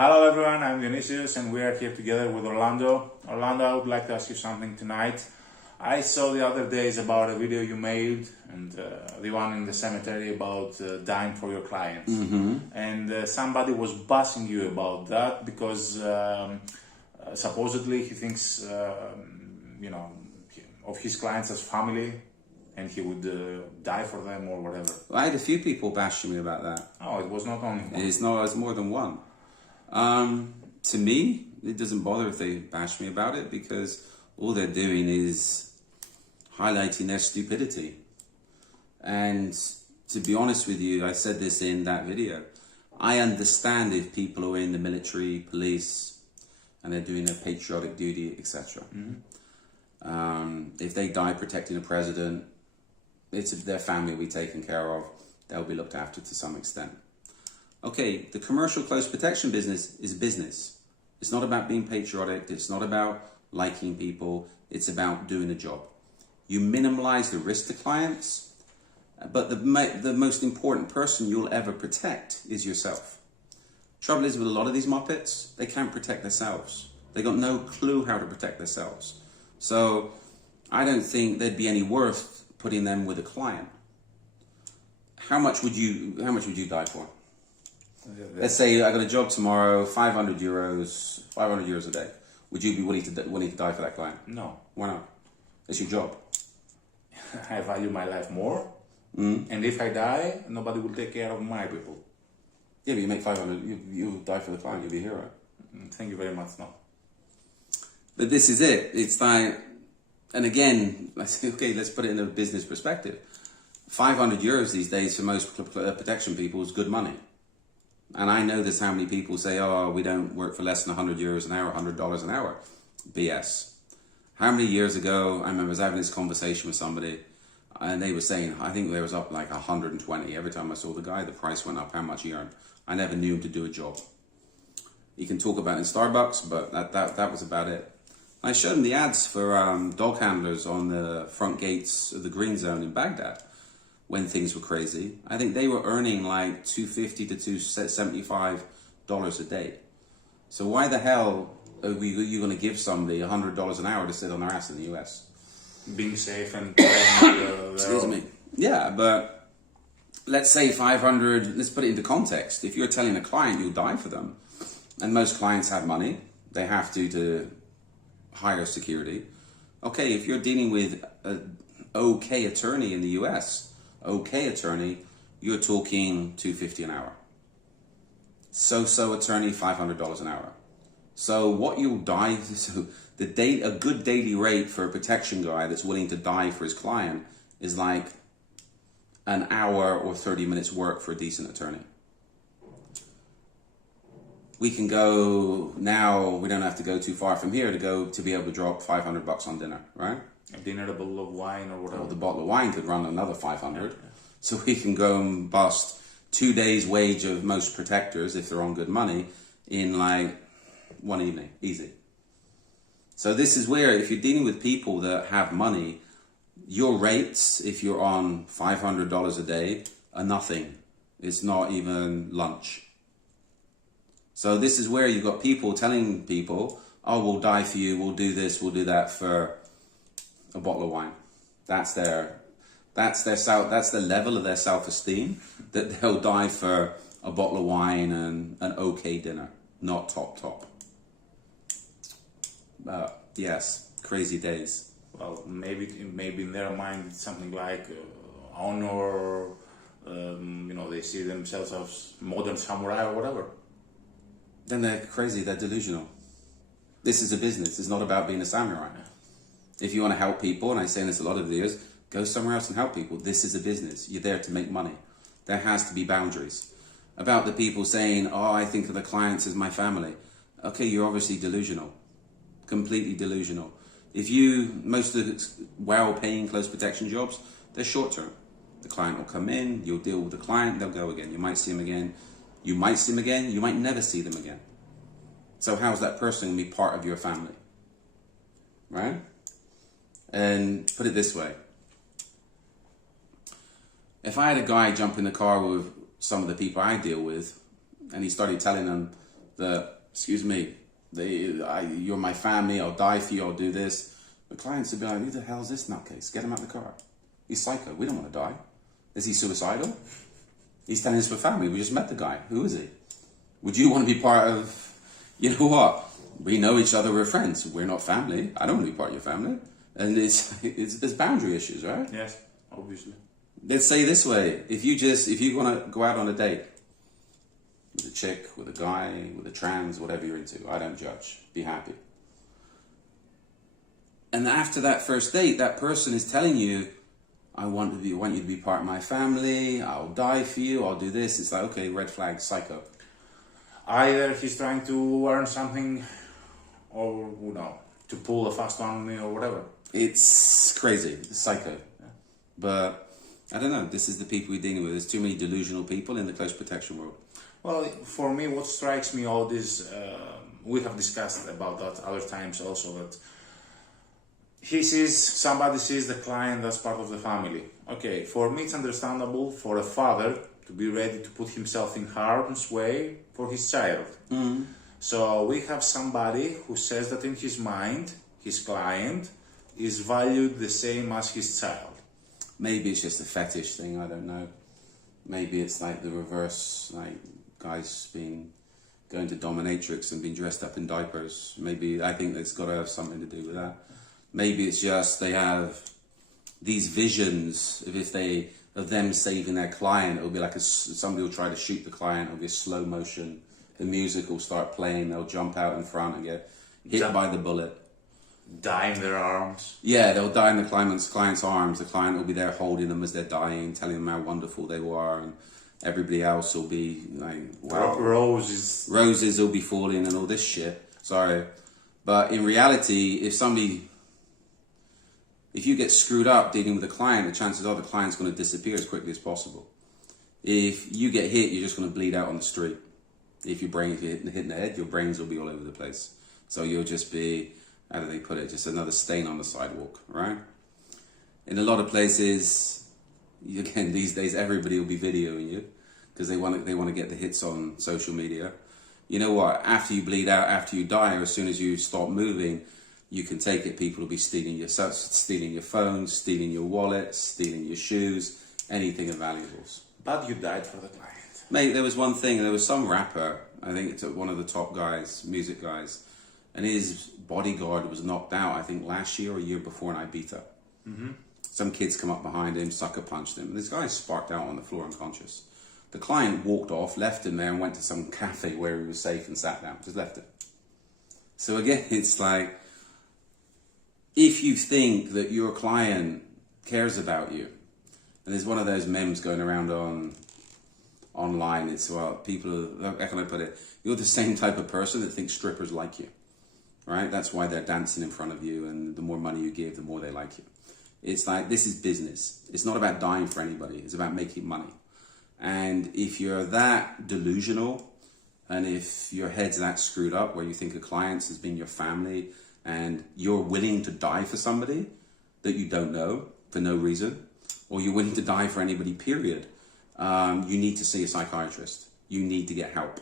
Hello everyone, I'm Dionysius and we are here together with Orlando. Orlando, I would like to ask you something tonight. I saw the other days about a video you made and the one in the cemetery about dying for your clients. And somebody was bashing you about that because supposedly he thinks, of his clients as family and he would die for them or whatever. Well, I had a few people bashing me about that. Oh, it was not only one. It's more than one. To me, it doesn't bother if they bash me about it because all they're doing is highlighting their stupidity. And to be honest with you, I said this in that video, I understand if people are in the military, police, and they're doing their patriotic duty, etc. If they die protecting a president, their family will be taken care of. They'll be looked after to some extent. Okay, the commercial close protection business is business. It's not about being patriotic. It's not about liking people. It's about doing a job. You minimize the risk to clients, but the most important person you'll ever protect is yourself. Trouble is with a lot of these Muppets, they can't protect themselves. They got no clue how to protect themselves. So I don't think there'd be any worth putting them with a client. How much would you die for? Let's say I got a job tomorrow, 500 euros a day. Would you be willing to die for that client? No. Why not? It's your job. I value my life more, and if I die, nobody will take care of my people. Yeah, but you make 500, you die for the client, you'll be a hero. Thank you very much, no. But this is it. It's like, and again, I say, okay, let's put it in a business perspective. 500 euros these days for most protection people is good money. And I know there's how many people say, oh, we don't work for less than 100 euros an hour, $100 an hour. BS. How many years ago, I remember I was having this conversation with somebody, and they were saying, I think they was up like 120. Every time I saw the guy, the price went up, how much he earned. I never knew him to do a job. You can talk about it in Starbucks, but that was about it. I showed him the ads for dog handlers on the front gates of the green zone in Baghdad when things were crazy. I think they were earning like $250 to $275 a day. So why the hell are you going to give somebody $100 an hour to sit on their ass in the US? Being safe and... Excuse me. Yeah, but let's say 500, let's put it into context. If you're telling a client you'll die for them, and most clients have money, they have to hire security. Okay, if you're dealing with an okay attorney in the US, you're talking $250 an hour. So attorney, $500 an hour. So what you'll die, so a good daily rate for a protection guy that's willing to die for his client is like an hour or 30 minutes work for a decent attorney. We can go now, we don't have to go too far from here to be able to drop $500 on dinner, right? A dinner, a bottle of wine or whatever. Well, the bottle of wine could run another 500. So we can go and bust 2 days' wage of most protectors, if they're on good money, in like one evening. Easy. So this is where, if you're dealing with people that have money, your rates, if you're on $500 a day, are nothing. It's not even lunch. So this is where you've got people telling people, oh, we'll die for you, we'll do this, we'll do that for a bottle of wine. That's the level of their self-esteem, that they'll die for a bottle of wine and an okay dinner, not top. Yes, crazy days. Well, maybe in their mind it's something like honor. They see themselves as modern samurai or whatever. Then they're crazy. They're delusional. This is a business. It's not about being a samurai. If you want to help people, and I say this a lot of videos, go somewhere else and help people. This is a business. You're there to make money. There has to be boundaries. About the people saying, oh, I think of the clients as my family. Okay, you're obviously delusional. Completely delusional. Most of the well-paying close protection jobs, they're short-term. The client will come in, you'll deal with the client, they'll go again. You might see them again. You might see them again, you might never see them again. So how's that person going to be part of your family? Right? And put it this way. If I had a guy jump in the car with some of the people I deal with, and he started telling them that, excuse me, you're my family, I'll die for you, I'll do this. The clients would be like, who the hell is this nutcase? Get him out of the car. He's psycho. We don't want to die. Is he suicidal? He's telling us for family. We just met the guy. Who is he? Would you want to be part of, you know what? We know each other, we're friends. We're not family. I don't want to be part of your family. And there's boundary issues, right? Yes, obviously. Let's say this way. If you want to go out on a date with a chick, with a guy, with a trans, whatever you're into, I don't judge. Be happy. And after that first date, that person is telling you, I want you to be part of my family, I'll die for you, I'll do this. It's like, okay, red flag, psycho. Either he's trying to earn something, or, you know, to pull a fast one on me or whatever. It's crazy, it's psycho. Yeah. But, I don't know, this is the people we're dealing with. There's too many delusional people in the close protection world. Well, for me, what strikes me all this, we have discussed about that other times also, that somebody sees the client as part of the family. Okay, for me it's understandable for a father to be ready to put himself in harm's way for his child. Mm. So we have somebody who says that in his mind, his client is valued the same as his child. Maybe it's just a fetish thing, I don't know. Maybe it's like the reverse, like guys going to dominatrix and being dressed up in diapers. Maybe, I think it's got to have something to do with that. Maybe it's just they have these visions of them saving their client. It'll be like somebody will try to shoot the client. It'll be a slow motion. The music will start playing. They'll jump out in front and get hit by the bullet. Die in their arms. Yeah, they'll die in the client's arms. The client will be there holding them as they're dying, telling them how wonderful they were, and everybody else will be like, wow. Roses will be falling and all this shit. Sorry. But in reality, if you get screwed up dealing with a client, the chances are the client's going to disappear as quickly as possible. If you get hit, you're just going to bleed out on the street. If you're hit in the head, your brains will be all over the place. So you'll just be, how do they put it, just another stain on the sidewalk, right? In a lot of places, again, these days, everybody will be videoing you because they want to get the hits on social media. You know what? After you bleed out, after you die, or as soon as you stop moving, you can take it. People will be stealing your phone, stealing your wallet, stealing your shoes, anything of valuables. But you died for the client. Mate, there was one thing. There was some rapper, I think it's one of the top guys, music guys, and his bodyguard was knocked out, I think last year or a year before in Ibiza. Mm-hmm. Some kids come up behind him, sucker punched him. And this guy sparked out on the floor unconscious. The client walked off, left him there, and went to some cafe where he was safe and sat down. Just left him. So again, it's like, if you think that your client cares about you, and there's one of those memes going around online, it's, well, people, how can I put it? You're the same type of person that thinks strippers like you, right? That's why they're dancing in front of you, and the more money you give, the more they like you. It's like, this is business. It's not about dying for anybody. It's about making money. And if you're that delusional, and if your head's that screwed up where you think of clients as being your family, and you're willing to die for somebody that you don't know for no reason, or you're willing to die for anybody, period, you need to see a psychiatrist. You need to get help.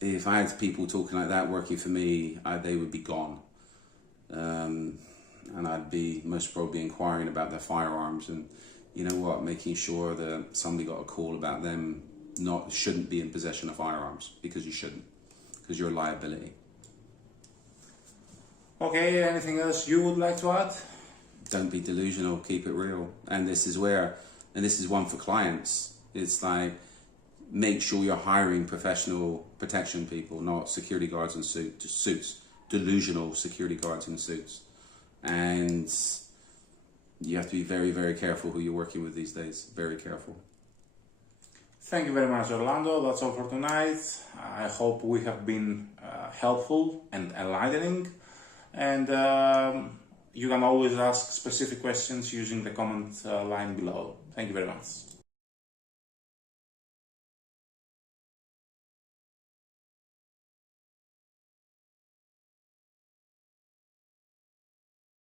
If I had people talking like that working for me, they would be gone. And I'd be most probably inquiring about their firearms, and you know what, making sure that somebody got a call about them shouldn't be in possession of firearms, because you shouldn't, because you're a liability. Okay, anything else you would like to add? Don't be delusional, keep it real. And this is one for clients. It's like, make sure you're hiring professional protection people, not security guards in suits, delusional security guards in suits. And you have to be very, very careful who you're working with these days. Very careful. Thank you very much, Orlando. That's all for tonight. I hope we have been helpful and enlightening. And you can always ask specific questions using the comment line below. Thank you very much.